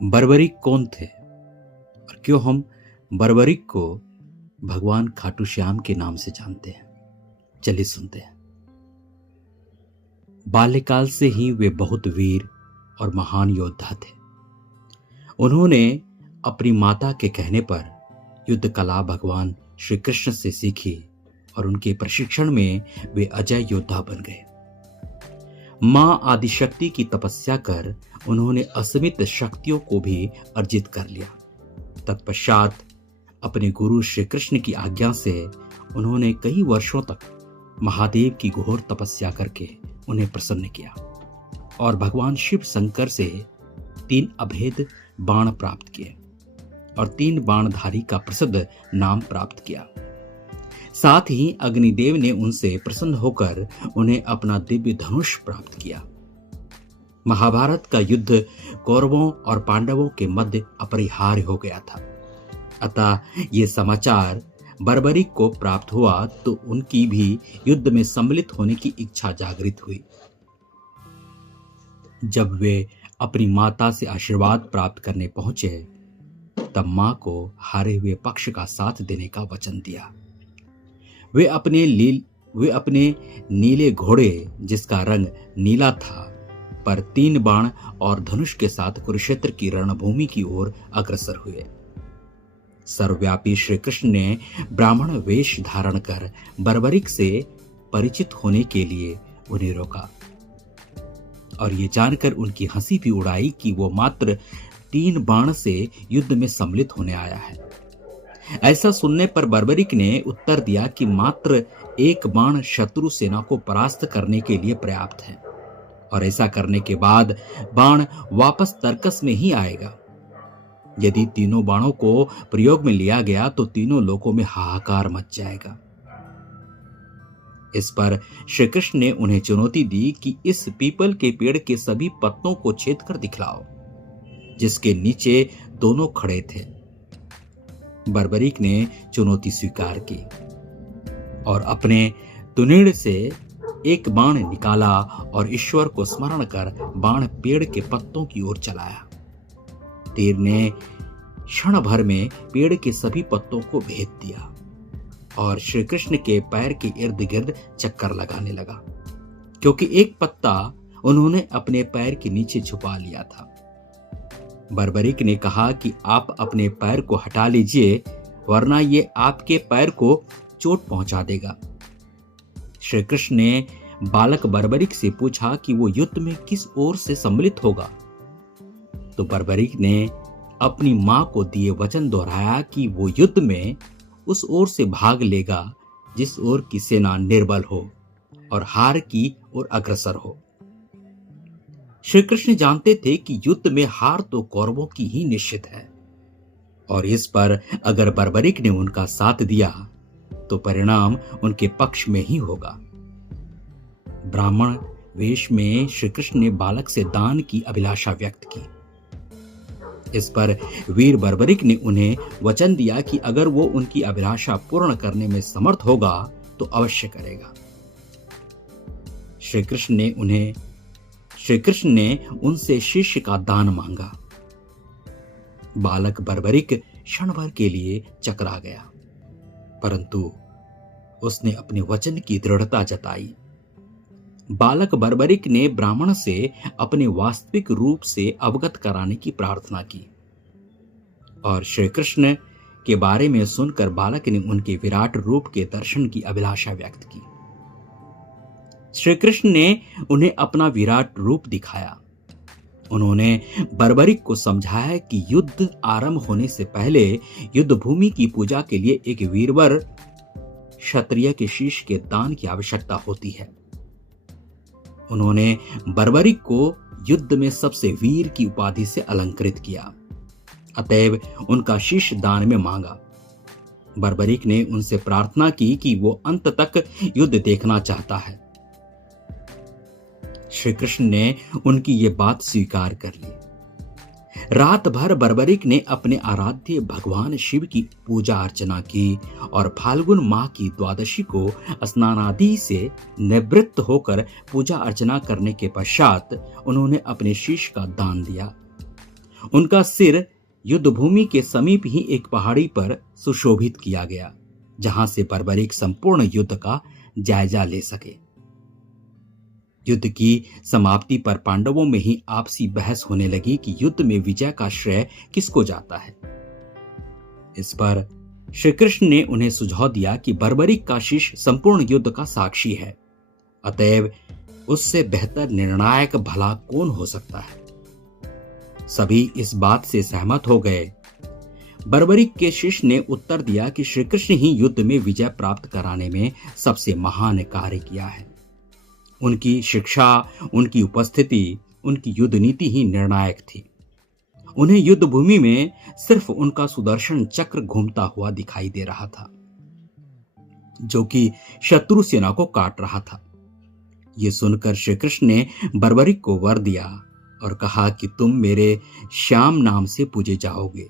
बर्बरीक कौन थे और क्यों हम बर्बरीक को भगवान खाटू श्याम के नाम से जानते हैं? चलिए सुनते हैं। बाल्यकाल से ही वे बहुत वीर और महान योद्धा थे। उन्होंने अपनी माता के कहने पर युद्ध कला भगवान श्री कृष्ण से सीखी और उनके प्रशिक्षण में वे अजय योद्धा बन गए। मां आदिशक्ति की तपस्या कर उन्होंने असीमित शक्तियों को भी अर्जित कर लिया। तत्पश्चात अपने गुरु श्री कृष्ण की आज्ञा से उन्होंने कई वर्षों तक महादेव की घोर तपस्या करके उन्हें प्रसन्न किया और भगवान शिव शंकर से 3 अभेद बाण प्राप्त किए और 3 बाणधारी का प्रसिद्ध नाम प्राप्त किया। साथ ही अग्निदेव ने उनसे प्रसन्न होकर उन्हें अपना दिव्य धनुष प्राप्त किया। महाभारत का युद्ध कौरवों और पांडवों के मध्य अपरिहार्य हो गया था। अतः ये समाचार बर्बरीक को प्राप्त हुआ तो उनकी भी युद्ध में सम्मिलित होने की इच्छा जागृत हुई। जब वे अपनी माता से आशीर्वाद प्राप्त करने पहुंचे तब मां को हारे हुए पक्ष का साथ देने का वचन दिया। वे अपने नीले घोड़े जिसका रंग नीला था पर 3 बाण और धनुष के साथ कुरुक्षेत्र की रणभूमि की ओर अग्रसर हुए। सर्वव्यापी श्री कृष्ण ने ब्राह्मण वेश धारण कर बर्बरीक से परिचित होने के लिए उन्हें रोका और ये जानकर उनकी हंसी भी उड़ाई कि वो मात्र 3 बाण से युद्ध में सम्मिलित होने आया है। ऐसा सुनने पर बर्बरीक ने उत्तर दिया कि मात्र 1 बाण शत्रु सेना को परास्त करने के लिए पर्याप्त है और ऐसा करने के बाद बाण वापस तर्कस में ही आएगा। यदि तीनों बाणों को प्रयोग में लिया गया तो तीनों लोकों में हाहाकार मच जाएगा। इस पर श्री कृष्ण ने उन्हें चुनौती दी कि इस पीपल के पेड़ के सभी पत्तों को छेद कर दिखलाओ जिसके नीचे दोनों खड़े थे। बर्बरीक ने चुनौती स्वीकार की और अपने तुनीड़ से 1 बाण निकाला और ईश्वर को स्मरण कर बाण पेड़ के पत्तों की ओर चलाया। तीर ने क्षण भर में पेड़ के सभी पत्तों को भेद दिया और श्री कृष्ण के पैर के इर्द गिर्द चक्कर लगाने लगा, क्योंकि एक पत्ता उन्होंने अपने पैर के नीचे छुपा लिया था। बर्बरीक ने कहा कि आप अपने पैर को हटा लीजिए वरना ये आपके पैर को चोट पहुंचा देगा। श्री कृष्ण ने बालक बर्बरीक से पूछा कि वो युद्ध में किस ओर से सम्मिलित होगा, तो बर्बरीक ने अपनी मां को दिए वचन दोहराया कि वो युद्ध में उस ओर से भाग लेगा जिस ओर की सेना निर्बल हो और हार की ओर अग्रसर हो। श्री कृष्ण जानते थे कि युद्ध में हार तो कौरवों की ही निश्चित है और इस पर अगर बर्बरीक ने उनका साथ दिया तो परिणाम उनके पक्ष में ही होगा। ब्राह्मण वेश में श्री कृष्ण ने बालक से दान की अभिलाषा व्यक्त की। इस पर वीर बर्बरीक ने उन्हें वचन दिया कि अगर वो उनकी अभिलाषा पूर्ण करने में समर्थ होगा तो अवश्य करेगा। श्री कृष्ण ने उनसे शिष्य का दान मांगा। बालक बर्बरीक क्षण भर के लिए चकरा गया, परंतु उसने अपने वचन की दृढ़ता जताई। बालक बर्बरीक ने ब्राह्मण से अपने वास्तविक रूप से अवगत कराने की प्रार्थना की और श्री कृष्ण के बारे में सुनकर बालक ने उनके विराट रूप के दर्शन की अभिलाषा व्यक्त की। श्री कृष्ण ने उन्हें अपना विराट रूप दिखाया। उन्होंने बर्बरीक को समझाया कि युद्ध आरंभ होने से पहले युद्ध भूमि की पूजा के लिए एक वीरवर क्षत्रिय के शीश के दान की आवश्यकता होती है। उन्होंने बर्बरीक को युद्ध में सबसे वीर की उपाधि से अलंकृत किया, अतएव उनका शीश दान में मांगा। बर्बरीक ने उनसे प्रार्थना की कि वो अंत तक युद्ध देखना चाहता है। श्री कृष्ण ने उनकी ये बात स्वीकार कर ली। रात भर बर्बरीक ने अपने आराध्य भगवान शिव की पूजा अर्चना की और फाल्गुन माह की द्वादशी को स्नानादि से निवृत्त होकर पूजा अर्चना करने के पश्चात उन्होंने अपने शीश का दान दिया। उनका सिर युद्धभूमि के समीप ही एक पहाड़ी पर सुशोभित किया गया, जहां से बर्बरीक संपूर्ण युद्ध का जायजा ले सके। युद्ध की समाप्ति पर पांडवों में ही आपसी बहस होने लगी कि युद्ध में विजय का श्रेय किसको जाता है। इस पर श्री कृष्ण ने उन्हें सुझाव दिया कि बर्बरीक का शिष्य संपूर्ण युद्ध का साक्षी है, अतएव उससे बेहतर निर्णायक भला कौन हो सकता है। सभी इस बात से सहमत हो गए। बर्बरीक के शिष्य ने उत्तर दिया कि श्री कृष्ण ही युद्ध में विजय प्राप्त कराने में सबसे महान कार्य किया है। उनकी शिक्षा, उनकी उपस्थिति, उनकी युद्ध नीति ही निर्णायक थी। उन्हें युद्ध भूमि में सिर्फ उनका सुदर्शन चक्र घूमता हुआ दिखाई दे रहा था, जो कि शत्रु सेना को काट रहा था। यह सुनकर श्री कृष्ण ने बर्बरीक को वर दिया और कहा कि तुम मेरे श्याम नाम से पूजे जाओगे।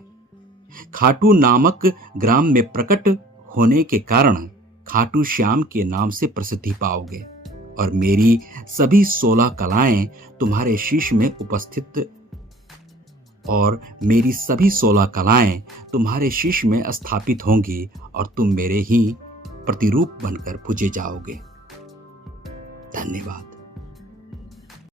खाटू नामक ग्राम में प्रकट होने के कारण खाटू श्याम के नाम से प्रसिद्धि पाओगे और मेरी सभी 16 कलाएं तुम्हारे शीश में उपस्थित स्थापित होंगी और तुम मेरे ही प्रतिरूप बनकर पूजे जाओगे। धन्यवाद।